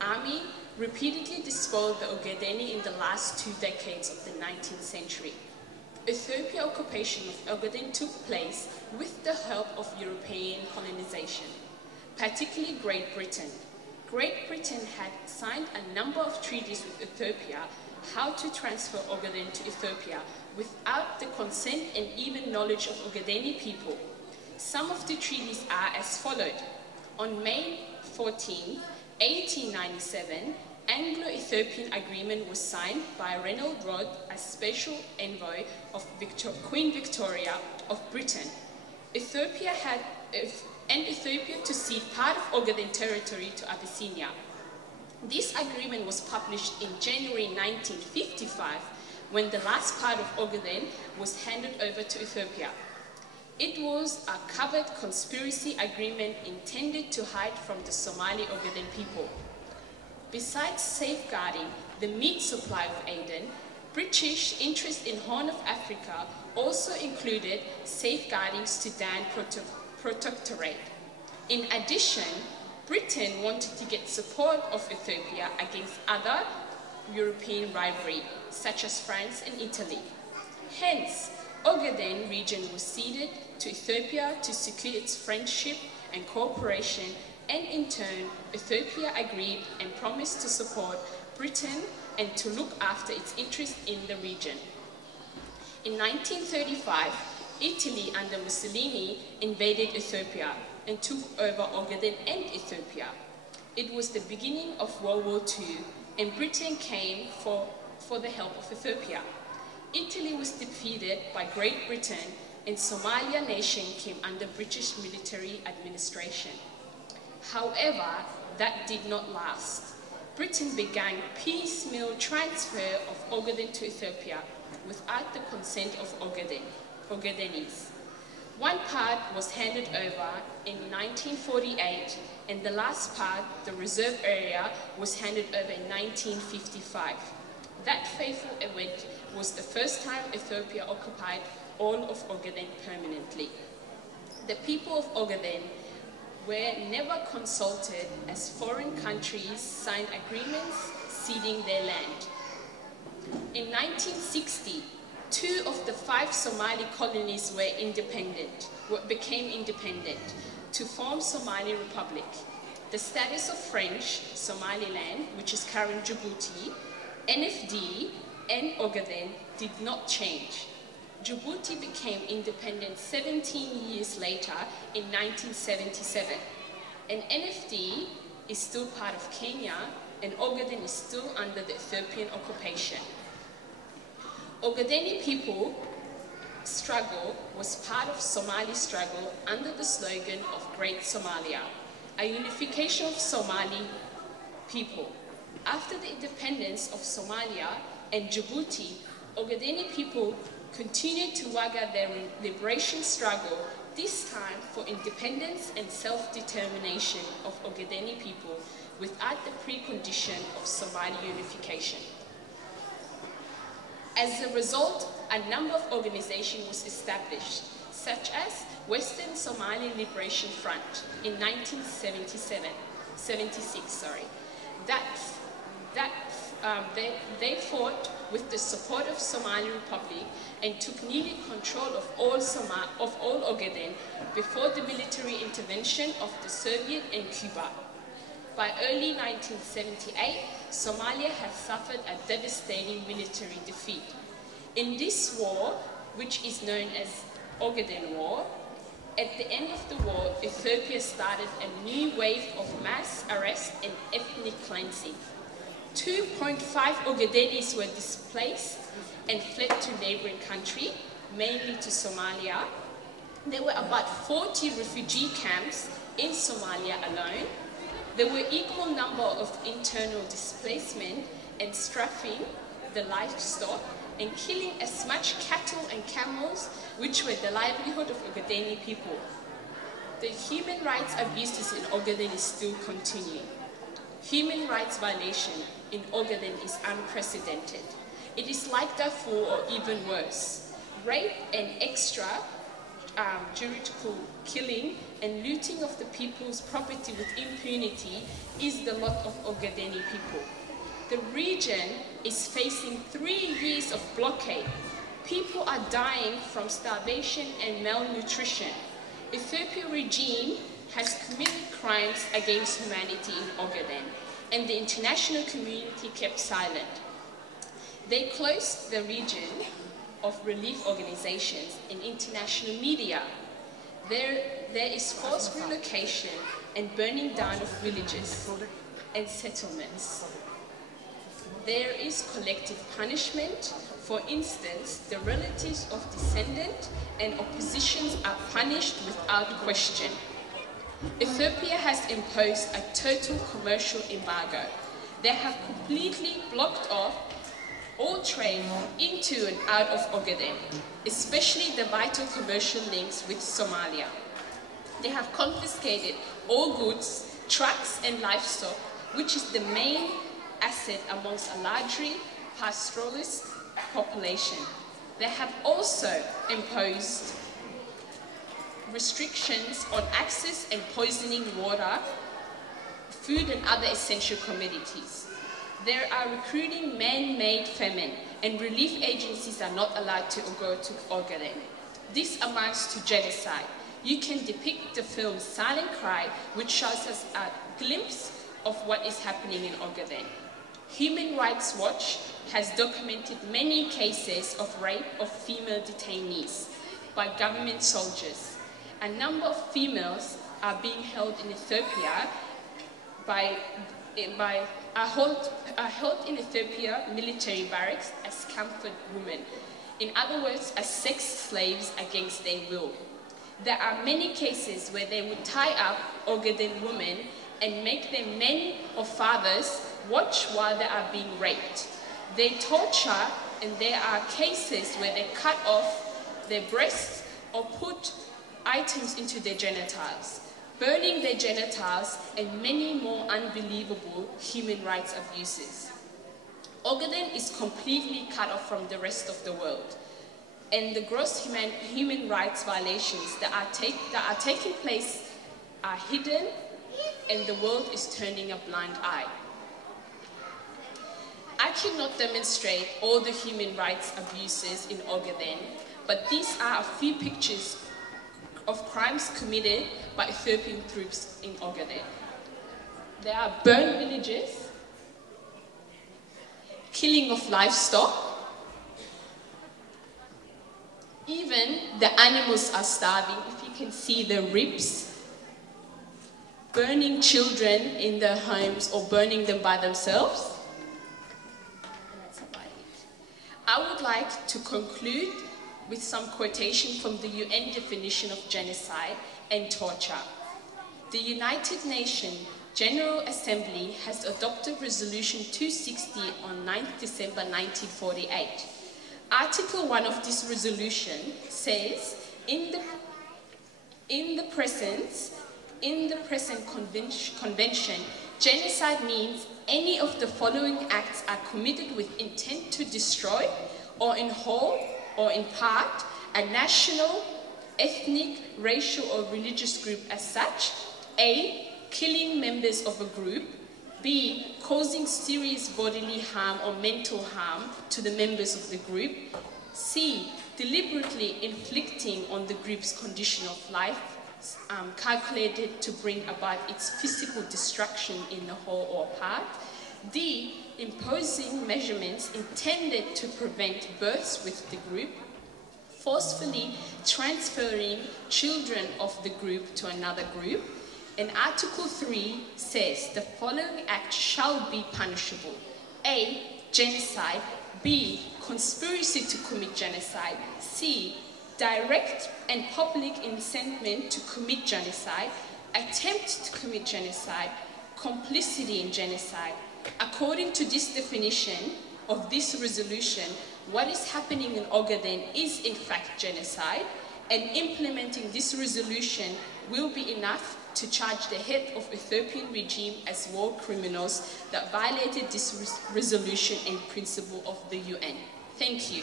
army repeatedly despoiled the Ogadeni in the last 2 decades of the 19th century. Ethiopian occupation of Ogaden took place with the help of European colonization, particularly Great Britain. Great Britain had signed a number of treaties with Ethiopia how to transfer Ogaden to Ethiopia without the consent and even knowledge of Ogadeni people. Some of the treaties are as followed. On May 14, 1897, Anglo-Ethiopian agreement was signed by Reynold Rod as special envoy of Queen Victoria of Britain. Ethiopia to cede part of Ogaden territory to Abyssinia. This agreement was published in January 1955 when the last part of Ogaden was handed over to Ethiopia. It was a covert conspiracy agreement intended to hide from the Somali Ogaden people. Besides safeguarding the meat supply of Aden, British interest in Horn of Africa also included safeguarding Sudan Protectorate. In addition, Britain wanted to get support of Ethiopia against other European rivalry, such as France and Italy. Hence, Ogaden region was ceded to Ethiopia to secure its friendship and cooperation, and in turn, Ethiopia agreed and promised to support Britain and to look after its interests in the region. In 1935, Italy under Mussolini invaded Ethiopia and took over Ogaden and Ethiopia. It was the beginning of World War II, and Britain came for the help of Ethiopia. Italy was defeated by Great Britain, and Somalia nation came under British military administration. However, that did not last. Britain began piecemeal transfer of Ogaden to Ethiopia without the consent of Ogadenis. One part was handed over in 1948, and the last part, the reserve area, was handed over in 1955. That fateful event was the first time Ethiopia occupied all of Ogaden permanently. The people of Ogaden were never consulted as foreign countries signed agreements ceding their land. In 1960, 2 of the 5 Somali colonies became independent to form Somali Republic. The status of French Somaliland, which is current Djibouti, NFD, and Ogaden did not change. Djibouti became independent 17 years later in 1977, and NFD is still part of Kenya, and Ogaden is still under the Ethiopian occupation. Ogadeni people struggle was part of Somali struggle under the slogan of Great Somalia, a unification of Somali people. After the independence of Somalia and Djibouti, Ogadeni people continued to wage their liberation struggle, this time for independence and self-determination of Ogadeni people without the precondition of Somali unification. As a result, a number of organizations was established, such as Western Somali Liberation Front in 1976. They fought with the support of Somali Republic and took nearly control of all Ogaden before the military intervention of the Soviet and Cuba. By early 1978, Somalia had suffered a devastating military defeat. In this war, which is known as Ogaden War, at the end of the war, Ethiopia started a new wave of mass arrest and ethnic cleansing. 2.5 Ogadenis were displaced and fled to neighboring country, mainly to Somalia. There were about 40 refugee camps in Somalia alone. There were equal number of internal displacement and strafing the livestock and killing as much cattle and camels, which were the livelihood of Ogadeni people. The human rights abuses in Ogaden is still continuing. Human rights violation in Ogaden is unprecedented. It is like Darfur or even worse. Rape and juridical killing and looting of the people's property with impunity is the lot of Ogadeni people. The region is facing 3 years of blockade. People are dying from starvation and malnutrition. Ethiopia regime has committed crimes against humanity in Ogaden, and the international community kept silent. They closed the region of relief organizations and international media. There is forced relocation and burning down of villages and settlements. There is collective punishment. For instance, the relatives of descendants and oppositions are punished without question. Ethiopia has imposed a total commercial embargo. They have completely blocked off all trade into and out of Ogaden, especially the vital commercial links with Somalia. They have confiscated all goods, trucks and livestock, which is the main asset amongst a largely pastoralist population. They have also imposed restrictions on access and poisoning water, food and other essential commodities. They are recruiting man-made famine, and relief agencies are not allowed to go to Ogaden. This amounts to genocide. You can depict the film Silent Cry, which shows us a glimpse of what is happening in Ogaden. Human Rights Watch has documented many cases of rape of female detainees by government soldiers. A number of females are being held in Ethiopia are held in Ethiopia military barracks as comfort women. In other words, as sex slaves against their will. There are many cases where they would tie up Ogaden women and make them men or fathers watch while they are being raped. They torture, and there are cases where they cut off their breasts or put items into their genitals, burning their genitals, and many more unbelievable human rights abuses. Ogaden is completely cut off from the rest of the world, and the gross human rights violations that are taking place are hidden, and the world is turning a blind eye. I cannot demonstrate all the human rights abuses in Ogaden, but these are a few pictures of crimes committed by Ethiopian troops in Ogaden. There are burned villages, killing of livestock, even the animals are starving. If you can see the ribs, burning children in their homes or burning them by themselves. And that's about it. I would like to conclude with some quotation from the UN definition of genocide and torture. The United Nations General Assembly has adopted Resolution 260 on 9th December 1948. Article 1 of this resolution says, in the present convention, genocide means any of the following acts are committed with intent to destroy, or in whole or in part, a national, ethnic, racial or religious group as such. A, killing members of a group. B, causing serious bodily harm or mental harm to the members of the group. C, deliberately inflicting on the group's condition of life, calculated to bring about its physical destruction in the whole or part. D, imposing measurements intended to prevent births with the group, forcefully transferring children of the group to another group. And Article 3 says the following acts shall be punishable. A, genocide. B, conspiracy to commit genocide. C, direct and public incitement to commit genocide, attempt to commit genocide, complicity in genocide. According to this definition of this resolution, what is happening in Ogaden is in fact genocide, and implementing this resolution will be enough to charge the head of Ethiopian regime as war criminals that violated this resolution and principle of the UN. Thank you.